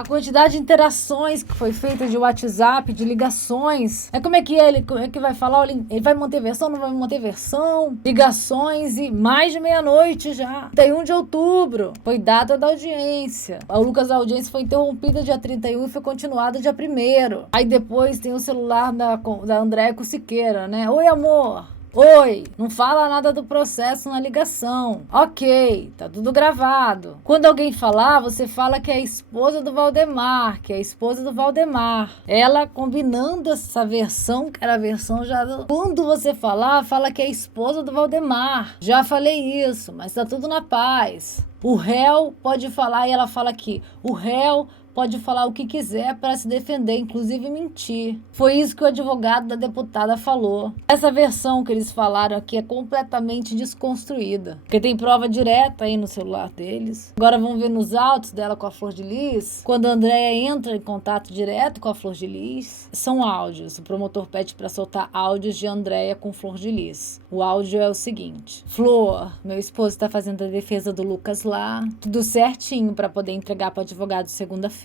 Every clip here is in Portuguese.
A quantidade de interações que foi feita de WhatsApp, de ligações. Como é que é? Ele como é que vai falar? Ele vai manter versão, não vai manter versão? Ligações e mais de meia-noite já. 31 de outubro. Foi data da audiência. A Lucas, a audiência foi interrompida dia 31 e foi continuada dia 1º. Aí depois tem o celular da Andréia com o Siqueira, né? Oi, amor. Oi, não fala nada do processo na ligação. Ok, tá tudo gravado. Quando alguém falar, você fala que é a esposa do Valdemar, que é a esposa do Valdemar. Ela combinando essa versão, que era a versão já... Quando você falar, fala que é a esposa do Valdemar. Já falei isso, mas tá tudo na paz. O réu pode falar, e ela fala aqui, o réu pode falar o que quiser para se defender, inclusive mentir. Foi isso que o advogado da deputada falou. Essa versão que eles falaram aqui é completamente desconstruída, porque tem prova direta aí no celular deles. Agora vamos ver nos autos dela com a Flor de Lis. Quando a Andréia entra em contato direto com a Flor de Lis, são áudios. O promotor pede para soltar áudios de Andréia com Flor de Lis. O áudio é o seguinte: Flor, meu esposo está fazendo a defesa do Lucas lá, tudo certinho para poder entregar para o advogado segunda-feira.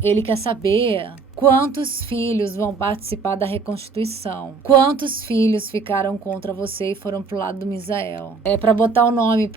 Ele quer saber quantos filhos vão participar da reconstituição. Quantos filhos ficaram contra você e foram pro lado do Misael. Para botar o nome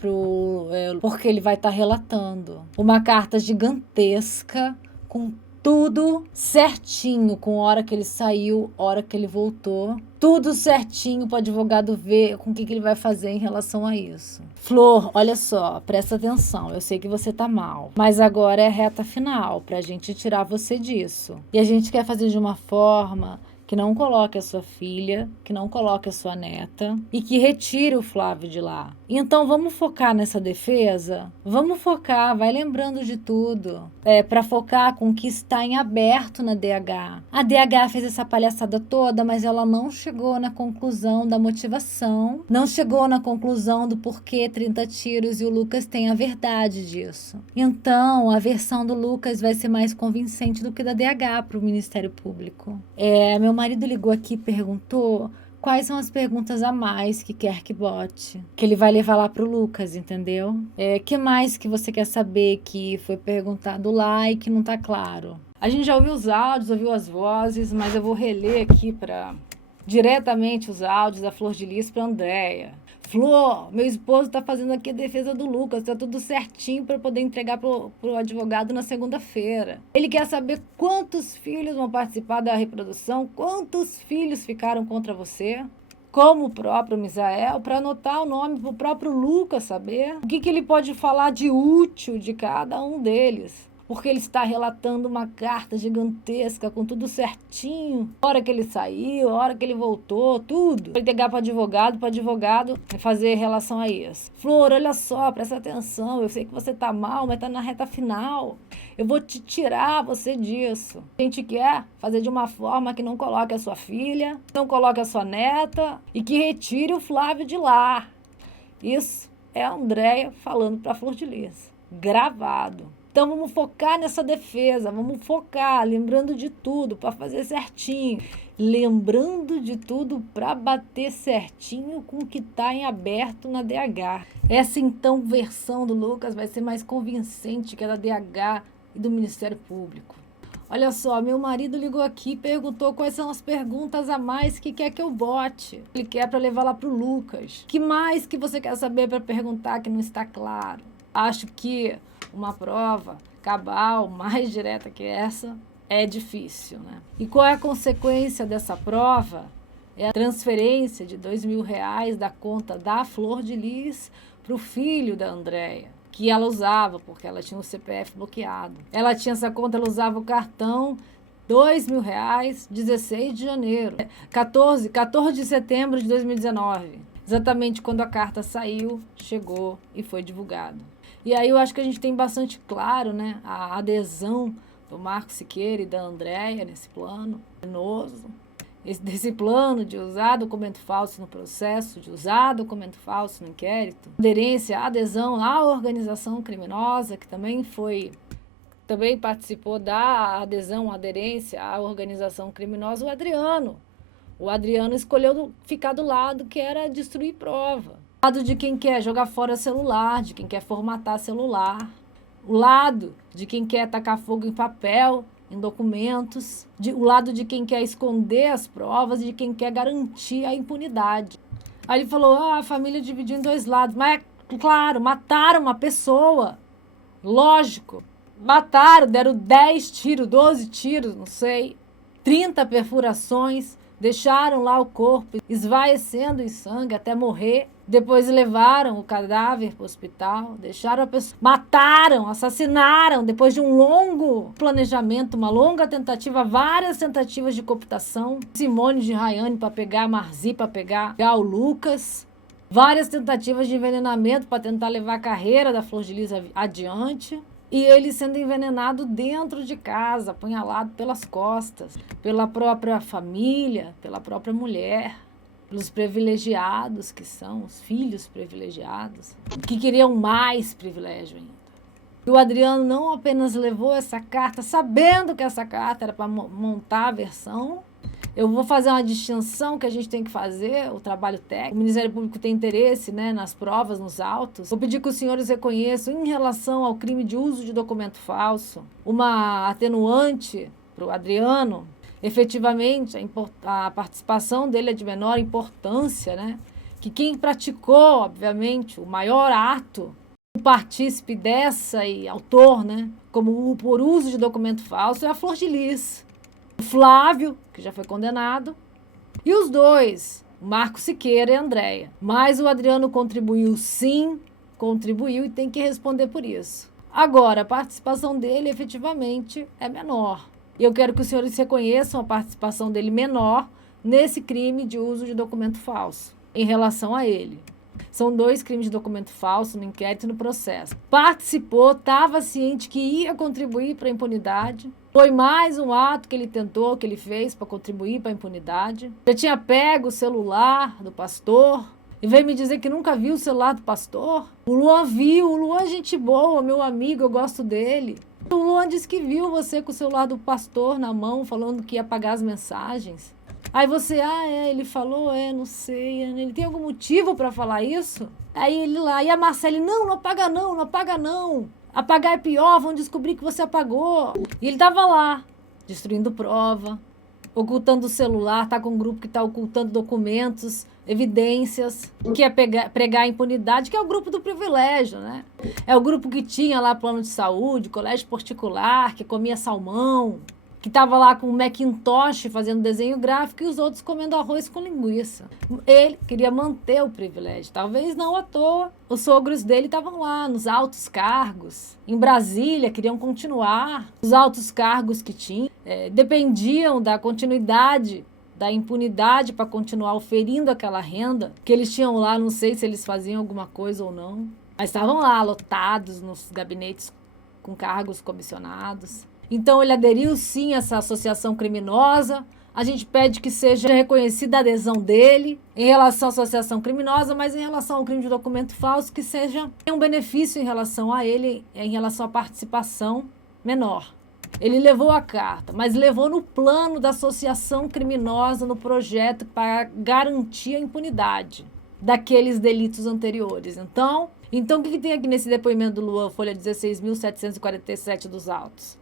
porque ele vai estar relatando. Uma carta gigantesca com tudo certinho, com hora que ele saiu, hora que ele voltou. Tudo certinho para o advogado ver com o que ele vai fazer em relação a isso. Flor, olha só, presta atenção. Eu sei que você tá mal, mas agora é a reta final pra gente tirar você disso. E a gente quer fazer de uma forma que não coloque a sua filha, que não coloque a sua neta e que retire o Flávio de lá. Então vamos focar nessa defesa? Vamos focar, vai lembrando de tudo. Para focar com o que está em aberto na DH. A DH fez essa palhaçada toda, mas ela não chegou na conclusão da motivação, não chegou na conclusão do porquê 30 tiros e o Lucas tem a verdade disso. Então a versão do Lucas vai ser mais convincente do que da DH para o Ministério Público. Meu marido ligou aqui e perguntou quais são as perguntas a mais que quer que bote, que ele vai levar lá pro Lucas, entendeu? Que mais que você quer saber que foi perguntado lá e que não tá claro? A gente já ouviu os áudios, ouviu as vozes, mas eu vou reler aqui diretamente os áudios da Flor de Lis para Andréia. Flor, meu esposo tá fazendo aqui a defesa do Lucas, tá tudo certinho para poder entregar pro advogado na segunda-feira. Ele quer saber quantos filhos vão participar da reprodução, quantos filhos ficaram contra você, como o próprio Misael, para anotar o nome pro próprio Lucas saber o que ele pode falar de útil de cada um deles. Porque ele está relatando uma carta gigantesca com tudo certinho, a hora que ele saiu, a hora que ele voltou, tudo. Para entregar para o advogado fazer relação a isso. Flor, olha só, presta atenção, eu sei que você tá mal, mas tá na reta final. Eu vou te tirar você disso. A gente quer fazer de uma forma que não coloque a sua filha, não coloque a sua neta e que retire o Flávio de lá. Isso é a Andréia falando para a Flor de Lis. Gravado. Então vamos focar nessa defesa, vamos focar, lembrando de tudo, para fazer certinho. Lembrando de tudo para bater certinho com o que está em aberto na DH. Essa então versão do Lucas vai ser mais convincente que a da DH e do Ministério Público. Olha só, meu marido ligou aqui e perguntou quais são as perguntas a mais que quer que eu bote. Ele quer para levar lá pro Lucas. Que mais que você quer saber para perguntar que não está claro? Acho que uma prova cabal, mais direta que essa, é difícil, né? E qual é a consequência dessa prova? É a transferência de R$2.000 da conta da Flor de Lis para o filho da Andréia, que ela usava, porque ela tinha o CPF bloqueado. Ela tinha essa conta, ela usava o cartão R$2.000, 16 de janeiro, 14 de setembro de 2019. Exatamente quando a carta saiu, chegou e foi divulgado. E aí eu acho que a gente tem bastante claro, né, a adesão do Marco Siqueira e da Andréia nesse plano criminoso, desse plano de usar documento falso no processo, de usar documento falso no inquérito, aderência, adesão à organização criminosa, que também participou da adesão, aderência à organização criminosa, o Adriano. O Adriano escolheu ficar do lado que era destruir prova. Do lado de quem quer jogar fora celular, de quem quer formatar celular. o lado de quem quer tacar fogo em papel, em documentos, o lado de quem quer esconder as provas e de quem quer garantir a impunidade. Aí ele falou, a família dividiu em dois lados. Mas, claro, mataram uma pessoa. Lógico. Mataram, deram 10 tiros, 12 tiros, não sei. 30 perfurações. Deixaram lá o corpo esvaecendo em sangue até morrer. Depois levaram o cadáver para o hospital. Deixaram a pessoa... Mataram, assassinaram. Depois de um longo planejamento, uma longa tentativa, várias tentativas de cooptação. Simone de Rayane para pegar a Marzi, para pegar o Lucas. Várias tentativas de envenenamento para tentar levar a carreira da Flor de Lis adiante. E ele sendo envenenado dentro de casa, apunhalado pelas costas, pela própria família, pela própria mulher, pelos privilegiados que são, os filhos privilegiados, que queriam mais privilégio ainda. E o Adriano não apenas levou essa carta, sabendo que essa carta era para montar a versão. Eu vou fazer uma distinção que a gente tem que fazer, o trabalho técnico. O Ministério Público tem interesse, né, nas provas, nos autos. Vou pedir que os senhores reconheçam, em relação ao crime de uso de documento falso, uma atenuante para o Adriano. Efetivamente, a participação dele é de menor importância, né? Que quem praticou, obviamente, o maior ato, o partícipe dessa e autor, né, como por uso de documento falso, é a Flor de Lis. O Flávio, que já foi condenado, e os dois, Marco Siqueira e Andréia. Mas o Adriano contribuiu sim, contribuiu e tem que responder por isso. Agora, a participação dele efetivamente é menor. E eu quero que os senhores reconheçam a participação dele menor nesse crime de uso de documento falso, em relação a ele. São 2 crimes de documento falso no inquérito e no processo. Participou, estava ciente que ia contribuir para a impunidade. Foi mais um ato que ele tentou, que ele fez para contribuir para a impunidade. Já tinha pego o celular do pastor e veio me dizer que nunca viu o celular do pastor. O Luan viu, o Luan é gente boa, meu amigo, eu gosto dele. O Luan disse que viu você com o celular do pastor na mão, falando que ia apagar as mensagens. Aí você, ele falou, não sei, ele tem algum motivo para falar isso? Aí ele lá, e a Marcele, não apaga não, não apaga não. Apagar é pior, vão descobrir que você apagou. E ele tava lá, destruindo prova, ocultando o celular, tá com um grupo que tá ocultando documentos, evidências, que é pregar a impunidade, que é o grupo do privilégio, né? É o grupo que tinha lá plano de saúde, colégio particular, que comia salmão, que estava lá com o Macintosh fazendo desenho gráfico e os outros comendo arroz com linguiça. Ele queria manter o privilégio, talvez não à toa. Os sogros dele estavam lá, nos altos cargos. Em Brasília, queriam continuar. Os altos cargos que tinham dependiam da continuidade, da impunidade para continuar oferindo aquela renda que eles tinham lá, não sei se eles faziam alguma coisa ou não. Mas estavam lá, lotados nos gabinetes com cargos comissionados. Então, ele aderiu, sim, a essa associação criminosa. A gente pede que seja reconhecida a adesão dele em relação à associação criminosa, mas em relação ao crime de documento falso, que seja um benefício em relação a ele, em relação à participação menor. Ele levou a carta, mas levou no plano da associação criminosa, no projeto para garantir a impunidade daqueles delitos anteriores. Então o que tem aqui nesse depoimento do Luan, folha 16.747 dos autos?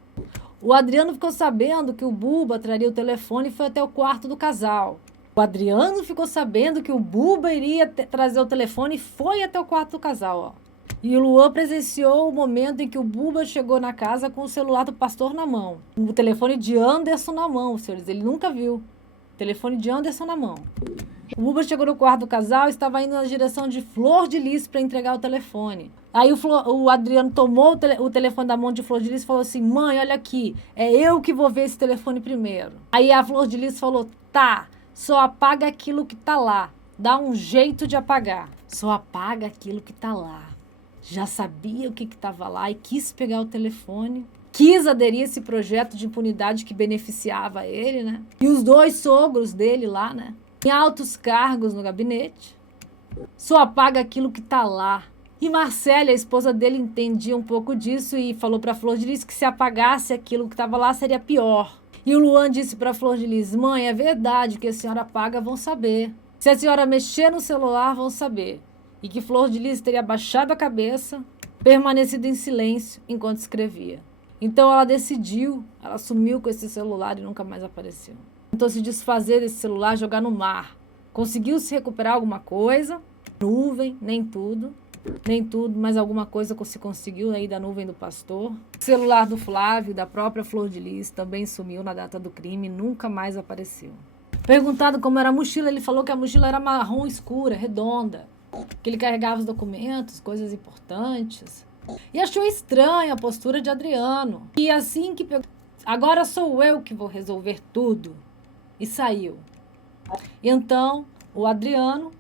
O Adriano ficou sabendo que o Buba traria o telefone e foi até o quarto do casal. O Adriano ficou sabendo que o Buba iria trazer o telefone e foi até o quarto do casal. E o Luan presenciou o momento em que o Buba chegou na casa com o celular do pastor na mão. O telefone de Anderson na mão, senhores. Ele nunca viu. Telefone de Anderson na mão. O Buba chegou no quarto do casal e estava indo na direção de Flor de Lis para entregar o telefone. Aí o Adriano tomou o telefone da mão de Flor de Lis e falou assim: mãe, olha aqui, é eu que vou ver esse telefone primeiro. Aí a Flor de Lis falou: tá, só apaga aquilo que tá lá. Dá um jeito de apagar. Só apaga aquilo que tá lá. Já sabia o que estava lá e quis pegar o telefone. Quis aderir a esse projeto de impunidade que beneficiava ele, né? E os 2 sogros dele lá, né? Em altos cargos no gabinete. Só apaga aquilo que tá lá. E Marcele, a esposa dele, entendia um pouco disso e falou para Flor de Lis que se apagasse aquilo que estava lá seria pior. E o Luan disse para Flor de Lis: mãe, é verdade que a senhora apaga, vão saber. Se a senhora mexer no celular, vão saber. E que Flor de Lis teria baixado a cabeça, permanecido em silêncio enquanto escrevia. Então ela decidiu, ela sumiu com esse celular e nunca mais apareceu. Tentou se desfazer desse celular, jogar no mar. Conseguiu se recuperar alguma coisa, nuvem, nem tudo, mas alguma coisa se conseguiu aí da nuvem do pastor. O celular do Flávio, da própria Flor de Lis, também sumiu na data do crime, nunca mais apareceu. Perguntado como era a mochila, ele falou que a mochila era marrom escura, redonda, que ele carregava os documentos, coisas importantes. E achou estranha a postura de Adriano. E assim que pegou, agora sou eu que vou resolver tudo. E saiu. Então, o Adriano,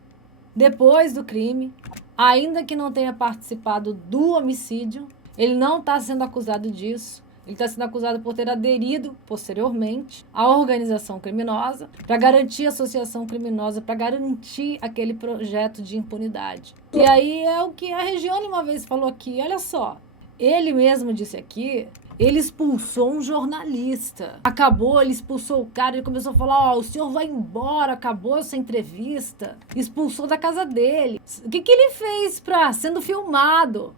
depois do crime, ainda que não tenha participado do homicídio, ele não está sendo acusado disso. Ele está sendo acusado por ter aderido, posteriormente, à organização criminosa, para garantir a associação criminosa, para garantir aquele projeto de impunidade. E aí é o que a Regiane uma vez falou aqui, olha só, ele mesmo disse aqui, ele expulsou um jornalista. Acabou, ele expulsou o cara, ele começou a falar, ó, o senhor vai embora, acabou essa entrevista. Expulsou da casa dele. O que ele fez para sendo filmado?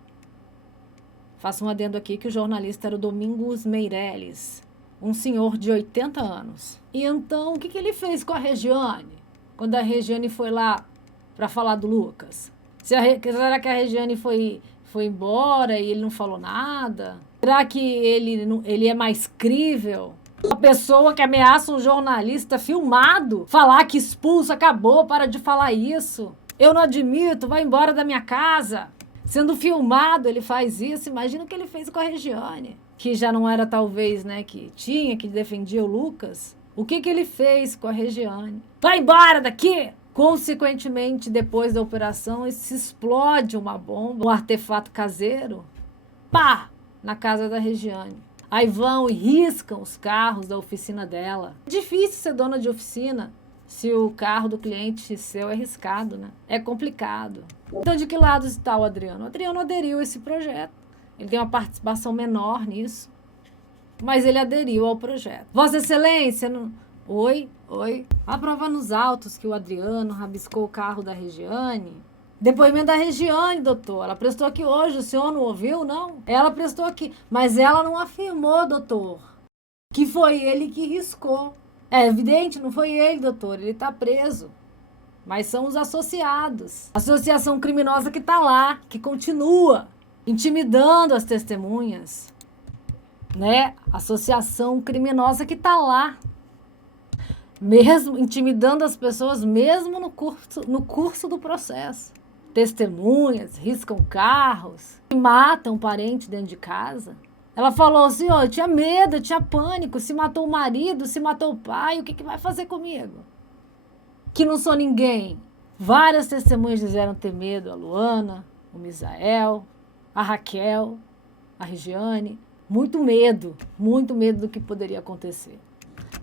Faço um adendo aqui que o jornalista era o Domingos Meirelles, um senhor de 80 anos. E então, o que ele fez com a Regiane? Quando a Regiane foi lá para falar do Lucas? Será que a Regiane foi embora e ele não falou nada? Será que ele é mais crível? Uma pessoa que ameaça um jornalista filmado, falar que expulsa, acabou, para de falar isso. Eu não admito, vai embora da minha casa. Sendo filmado, ele faz isso. Imagina o que ele fez com a Regiane, que já não era talvez, né, que defendia o Lucas. O que ele fez com a Regiane? Vai embora daqui! Consequentemente, depois da operação, se explode uma bomba, um artefato caseiro, pá, na casa da Regiane. Aí vão e riscam os carros da oficina dela. Difícil ser dona de oficina se o carro do cliente seu é riscado, né? É complicado. Então, de que lado está o Adriano? O Adriano aderiu a esse projeto. Ele tem uma participação menor nisso, mas ele aderiu ao projeto. Vossa Excelência, não... Oi. A prova nos autos que o Adriano rabiscou o carro da Regiane. Depoimento da Regiane, doutor. Ela prestou aqui hoje, o senhor não ouviu, não? Ela prestou aqui, mas ela não afirmou, doutor, que foi ele que riscou. É evidente, não foi ele, doutor, ele está preso. Mas são os associados. A associação criminosa que está lá, que continua intimidando as testemunhas. Né? Associação criminosa que está lá. Mesmo intimidando as pessoas, mesmo no curso do processo. Testemunhas, riscam carros, matam parente dentro de casa. Ela falou assim, ó, eu tinha medo, eu tinha pânico, se matou o marido, se matou o pai, o que vai fazer comigo? Que não sou ninguém. Várias testemunhas disseram ter medo, a Luana, o Misael, a Raquel, a Regiane, muito medo do que poderia acontecer.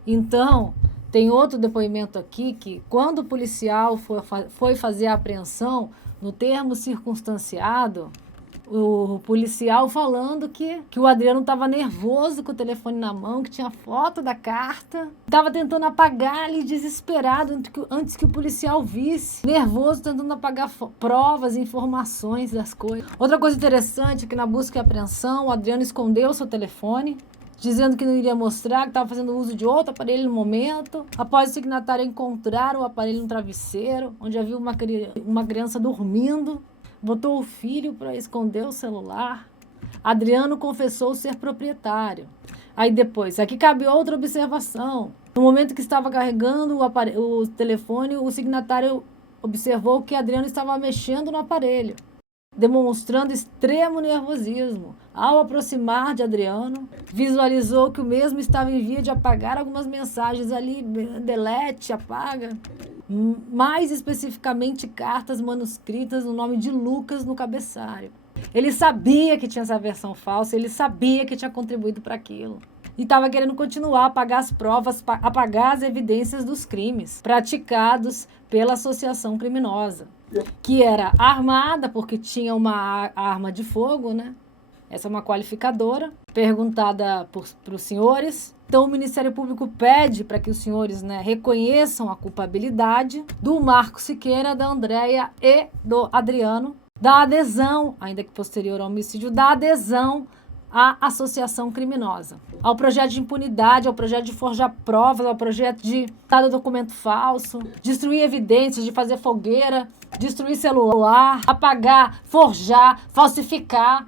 Então, tem outro depoimento aqui que quando o policial foi fazer a apreensão, no termo circunstanciado, o policial falando que o Adriano estava nervoso com o telefone na mão, que tinha foto da carta, estava tentando apagar ali desesperado antes que o policial visse, nervoso, tentando apagar provas, informações das coisas. Outra coisa interessante é que na busca e apreensão, o Adriano escondeu seu telefone, dizendo que não iria mostrar, que estava fazendo uso de outro aparelho no momento. Após o signatário encontrar o aparelho no travesseiro, onde havia uma criança dormindo, botou o filho para esconder o celular. Adriano confessou ser proprietário. Aí depois, aqui cabe outra observação. No momento que estava carregando o telefone, o signatário observou que Adriano estava mexendo no aparelho, demonstrando extremo nervosismo. Ao aproximar de Adriano, visualizou que o mesmo estava em via de apagar algumas mensagens ali, delete, apaga. Mais especificamente, cartas manuscritas no nome de Lucas no cabeçalho. Ele sabia que tinha essa versão falsa, ele sabia que tinha contribuído para aquilo. E estava querendo continuar a apagar as provas, apagar as evidências dos crimes praticados pela associação criminosa, que era armada porque tinha uma arma de fogo, né? Essa é uma qualificadora, perguntada para os senhores. Então, o Ministério Público pede para que os senhores, né, reconheçam a culpabilidade do Marco Siqueira, da Andréia e do Adriano da adesão, ainda que posterior ao homicídio, da adesão à associação criminosa, ao projeto de impunidade, ao projeto de forjar provas, ao projeto de dar documento falso, destruir evidências, de fazer fogueira, destruir celular, apagar, forjar, falsificar,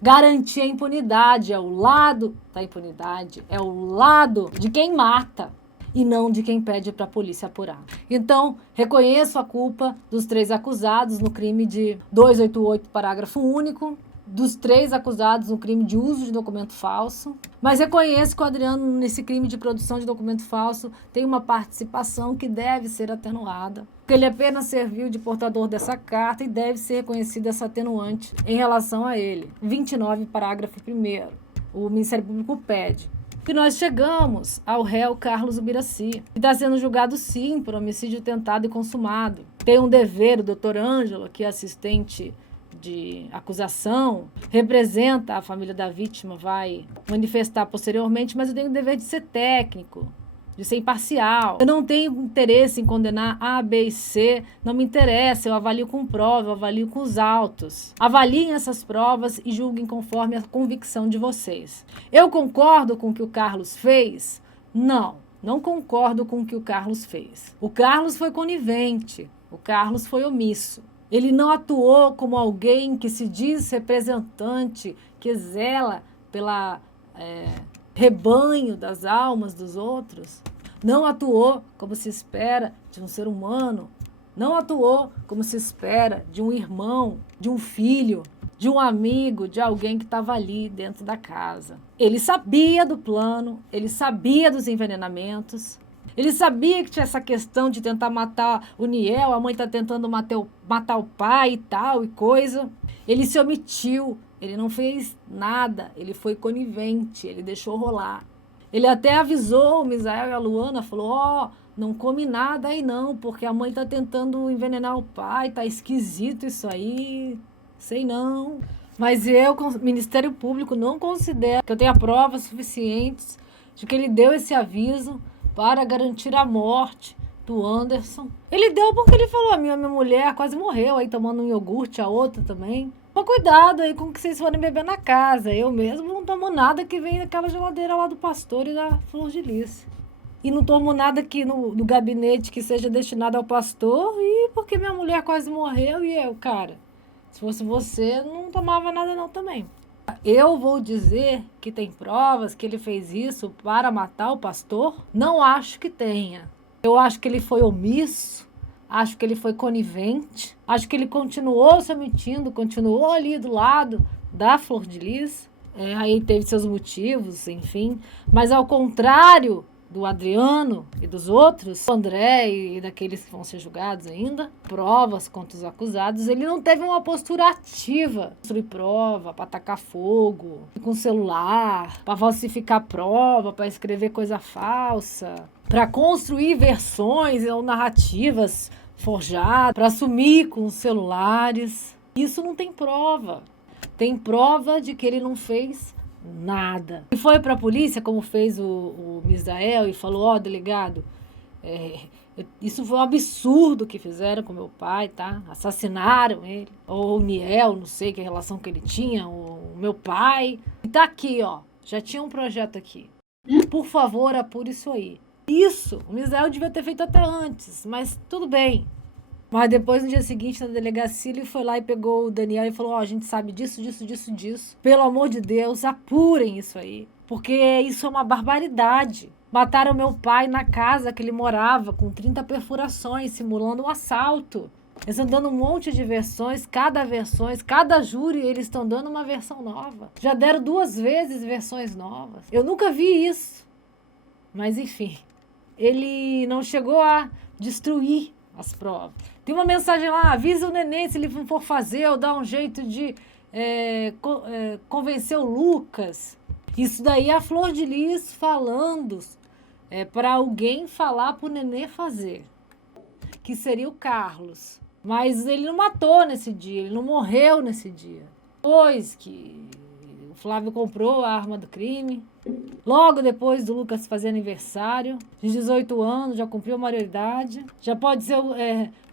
garantir a impunidade. É o lado da impunidade, é o lado de quem mata e não de quem pede para a polícia apurar. Então, reconheço a culpa dos 3 acusados no crime de 288, parágrafo único, dos 3 acusados no crime de uso de documento falso, mas reconheço que o Adriano, nesse crime de produção de documento falso, tem uma participação que deve ser atenuada, porque ele apenas serviu de portador dessa carta e deve ser reconhecida essa atenuante em relação a ele. 29, parágrafo 1º, o Ministério Público pede que nós chegamos ao réu Carlos Ubiraci, que está sendo julgado, sim, por homicídio tentado e consumado. Tem um dever, o doutor Ângelo, que é assistente de acusação, representa a família da vítima, vai manifestar posteriormente, mas eu tenho o dever de ser técnico, de ser imparcial. Eu não tenho interesse em condenar A, B e C, não me interessa, eu avalio com prova, eu avalio com os autos. Avaliem essas provas e julguem conforme a convicção de vocês. Eu concordo com o que o Carlos fez? Não concordo com o que o Carlos fez. O Carlos foi conivente, o Carlos foi omisso. Ele não atuou como alguém que se diz representante, que zela pela rebanho das almas dos outros. Não atuou como se espera de um ser humano. Não atuou como se espera de um irmão, de um filho, de um amigo, de alguém que estava ali dentro da casa. Ele sabia do plano, ele sabia dos envenenamentos. Ele sabia que tinha essa questão de tentar matar o Niel, a mãe está tentando matar o pai e tal e coisa. Ele se omitiu, ele não fez nada, ele foi conivente, ele deixou rolar. Ele até avisou o Misael e a Luana, falou, não come nada aí não, porque a mãe está tentando envenenar o pai, tá esquisito isso aí, sei não. Mas eu, Ministério Público, não considero que eu tenha provas suficientes de que ele deu esse aviso para garantir a morte do Anderson. Ele deu porque ele falou, minha mulher quase morreu aí tomando um iogurte, a outra também. Mas cuidado aí com o que vocês forem beber na casa. Eu mesmo não tomo nada que vem daquela geladeira lá do pastor e da Flor de Lis. E não tomo nada aqui no gabinete que seja destinado ao pastor, e porque minha mulher quase morreu e eu, cara, se fosse você, não tomava nada não também. Eu vou dizer que tem provas que ele fez isso para matar o pastor? Não acho que tenha. Eu acho que ele foi omisso, acho que ele foi conivente, acho que ele continuou se omitindo, continuou ali do lado da Flor de Lis. Aí teve seus motivos, enfim. Mas ao contrário do Adriano e dos outros, do André e daqueles que vão ser julgados ainda, provas contra os acusados, ele não teve uma postura ativa. Construir prova, para atacar fogo, com celular, para falsificar prova, para escrever coisa falsa, para construir versões ou narrativas forjadas, para sumir com os celulares. Isso não tem prova. Tem prova de que ele não fez nada. E foi para a polícia, como fez o Misael, e falou, delegado, isso foi um absurdo que fizeram com meu pai, tá? Assassinaram ele. Ou o Niel, não sei que relação que ele tinha, o meu pai. E tá aqui, já tinha um projeto aqui. Por favor, apure isso aí. Isso, o Misael devia ter feito até antes, mas tudo bem. Mas depois, no dia seguinte, na delegacia, ele foi lá e pegou o Daniel e falou, a gente sabe disso. Pelo amor de Deus, apurem isso aí. Porque isso é uma barbaridade. Mataram meu pai na casa que ele morava, com 30 perfurações, simulando um assalto. Eles estão dando um monte de versões, cada júri eles estão dando uma versão nova. Já deram 2 vezes versões novas. Eu nunca vi isso. Mas, enfim, ele não chegou a destruir as provas. Tem uma mensagem lá, avisa o neném se ele não for fazer, ou dá um jeito de convencer o Lucas. Isso daí é a Flor de Lis falando para alguém falar pro neném fazer, que seria o Carlos. Mas ele não matou nesse dia, ele não morreu nesse dia. Depois que o Flávio comprou a arma do crime, logo depois do Lucas fazer aniversário, de 18 anos, já cumpriu a maioridade, já pode ser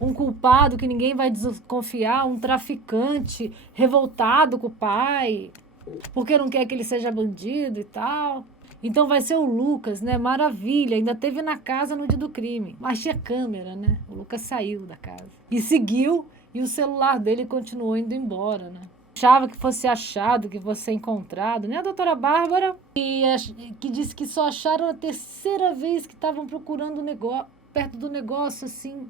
um culpado que ninguém vai desconfiar, um traficante revoltado com o pai, porque não quer que ele seja bandido e tal. Então vai ser o Lucas, né? Maravilha, ainda teve na casa no dia do crime, mas tinha câmera, né? O Lucas saiu da casa e seguiu, e o celular dele continuou indo embora, né? Achava que fosse achado, que fosse ser encontrado, né? A doutora Bárbara, que disse que só acharam a terceira vez que estavam procurando o negócio, perto do negócio, assim.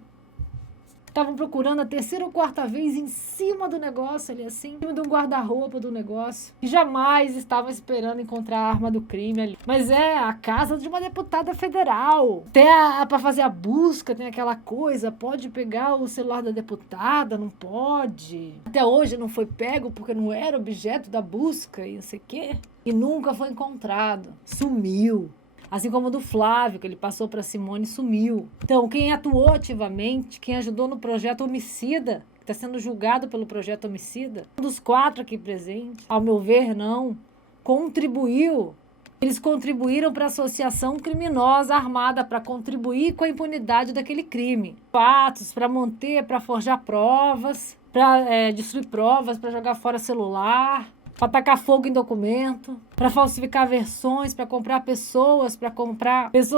Estavam procurando a terceira ou quarta vez em cima do negócio, ali assim, em cima de um guarda-roupa do negócio. E jamais estava esperando encontrar a arma do crime ali. Mas é a casa de uma deputada federal. Até para fazer a busca tem aquela coisa, pode pegar o celular da deputada, não pode. Até hoje não foi pego porque não era objeto da busca e não sei o quê. E nunca foi encontrado. Sumiu. Assim como o do Flávio, que ele passou para Simone e sumiu. Então, quem atuou ativamente, quem ajudou no projeto Homicida, que está sendo julgado pelo projeto Homicida, um dos 4 aqui presentes, ao meu ver, não, contribuiu. Eles contribuíram para a associação criminosa armada, para contribuir com a impunidade daquele crime. Fatos, para manter, para forjar provas, para destruir provas, para jogar fora celular, para tacar fogo em documento, para falsificar versões, para comprar pessoas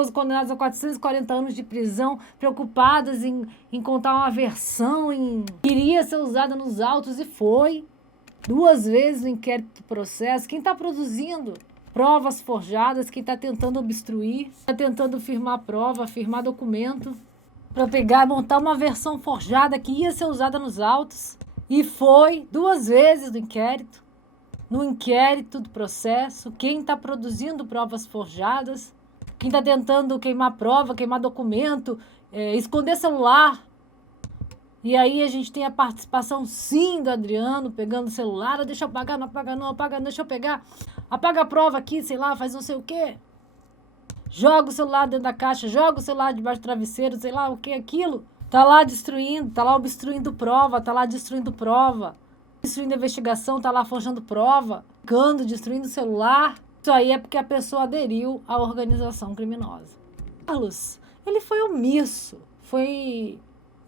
condenadas a 440 anos de prisão, preocupadas em contar uma versão que iria ser usada nos autos, e foi 2 vezes no inquérito do processo. Quem está produzindo provas forjadas, quem está tentando obstruir, está tentando firmar prova, firmar documento, para pegar, montar uma versão forjada que ia ser usada nos autos, e foi 2 vezes no inquérito. No inquérito do processo, quem está produzindo provas forjadas, quem está tentando queimar prova, queimar documento, esconder celular. E aí a gente tem a participação, sim, do Adriano, pegando o celular, deixa eu apagar, não apaga não, apaga não, deixa eu pegar, apaga a prova aqui, sei lá, faz não sei o quê. Joga o celular dentro da caixa, joga o celular debaixo do travesseiro, sei lá o que, aquilo. Tá lá destruindo, tá lá obstruindo prova, tá lá destruindo prova. Destruindo a investigação, tá lá forjando prova, destruindo o celular. Isso aí é porque a pessoa aderiu à organização criminosa. Carlos, ele foi omisso,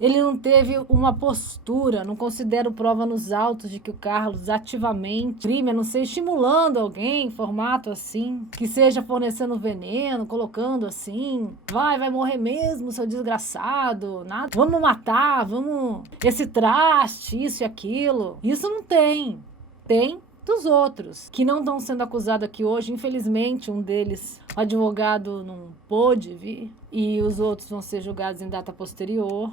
ele não teve uma postura, não considero prova nos autos de que o Carlos ativamente crime, a não ser estimulando alguém em formato assim, que seja fornecendo veneno, colocando assim, vai morrer mesmo, seu desgraçado, nada, vamos matar, esse traste, isso e aquilo. Isso não tem. Tem dos outros, que não estão sendo acusados aqui hoje. Infelizmente, um deles, o advogado, não pôde vir, e os outros vão ser julgados em data posterior.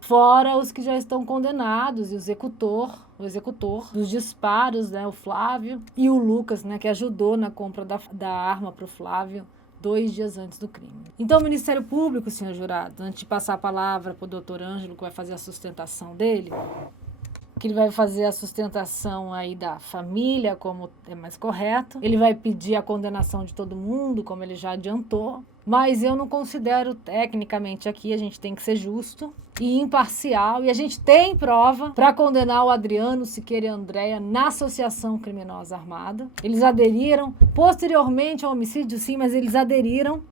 Fora os que já estão condenados, e o executor dos disparos, né, o Flávio, e o Lucas, né, que ajudou na compra da arma para o Flávio 2 dias antes do crime. Então, o Ministério Público, senhor jurado, antes de passar a palavra para o doutor Ângelo, que vai fazer a sustentação dele, que ele vai fazer a sustentação aí da família, como é mais correto. Ele vai pedir a condenação de todo mundo, como ele já adiantou. Mas eu não considero, tecnicamente aqui, a gente tem que ser justo e imparcial. E a gente tem prova para condenar o Adriano, Siqueira e a Andréia na associação criminosa armada. Eles aderiram, posteriormente ao homicídio, sim, mas eles aderiram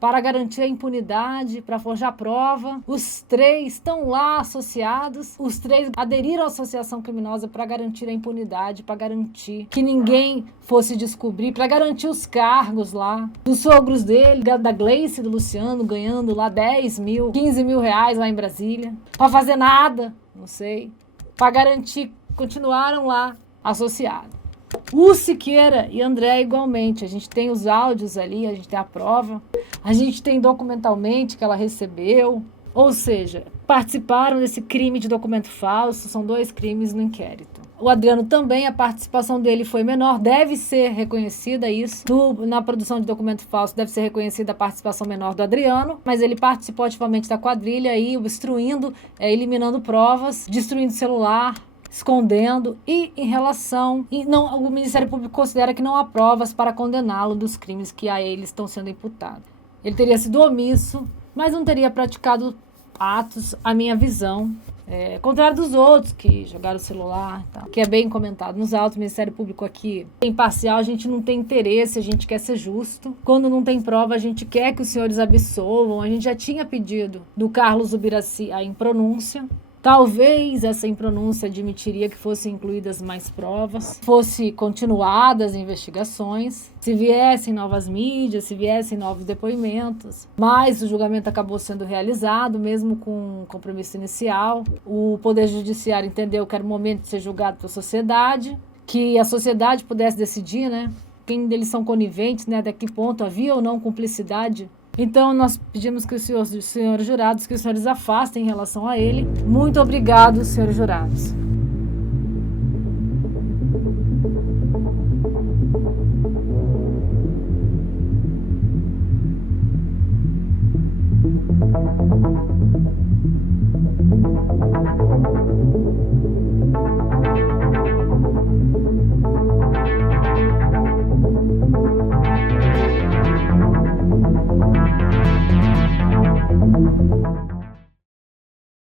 para garantir a impunidade, para forjar prova. Os 3 estão lá associados, os 3 aderiram à associação criminosa para garantir a impunidade, para garantir que ninguém fosse descobrir, para garantir os cargos lá, dos sogros dele, da Gleice e do Luciano, ganhando lá 10 mil, 15 mil reais lá em Brasília, para fazer nada, não sei, para garantir, continuaram lá associados. O Siqueira e André igualmente, a gente tem os áudios ali, a gente tem a prova, a gente tem documentalmente que ela recebeu, ou seja, participaram desse crime de documento falso, são 2 crimes no inquérito. O Adriano também, a participação dele foi menor, deve ser reconhecida isso, na produção de documento falso deve ser reconhecida a participação menor do Adriano, mas ele participou ativamente da quadrilha aí, obstruindo, eliminando provas, destruindo celular, escondendo, e em relação... o Ministério Público considera que não há provas para condená-lo dos crimes que a ele estão sendo imputados. Ele teria sido omisso, mas não teria praticado atos, a minha visão, Contrário dos outros que jogaram o celular e tal, que é bem comentado nos autos. O Ministério Público aqui é imparcial, a gente não tem interesse, a gente quer ser justo. Quando não tem prova, a gente quer que os senhores absolvam. A gente já tinha pedido do Carlos Ubiraci a impronúncia. Talvez essa impronúncia admitiria que fossem incluídas mais provas, fosse continuadas as investigações, se viessem novas mídias, se viessem novos depoimentos. Mas o julgamento acabou sendo realizado, mesmo com um compromisso inicial. O Poder Judiciário entendeu que era o momento de ser julgado pela sociedade, que a sociedade pudesse decidir, né, quem deles são coniventes, né, até que ponto havia ou não cumplicidade. Então, nós pedimos que os senhores jurados, que os senhores afastem em relação a ele. Muito obrigado, senhores jurados.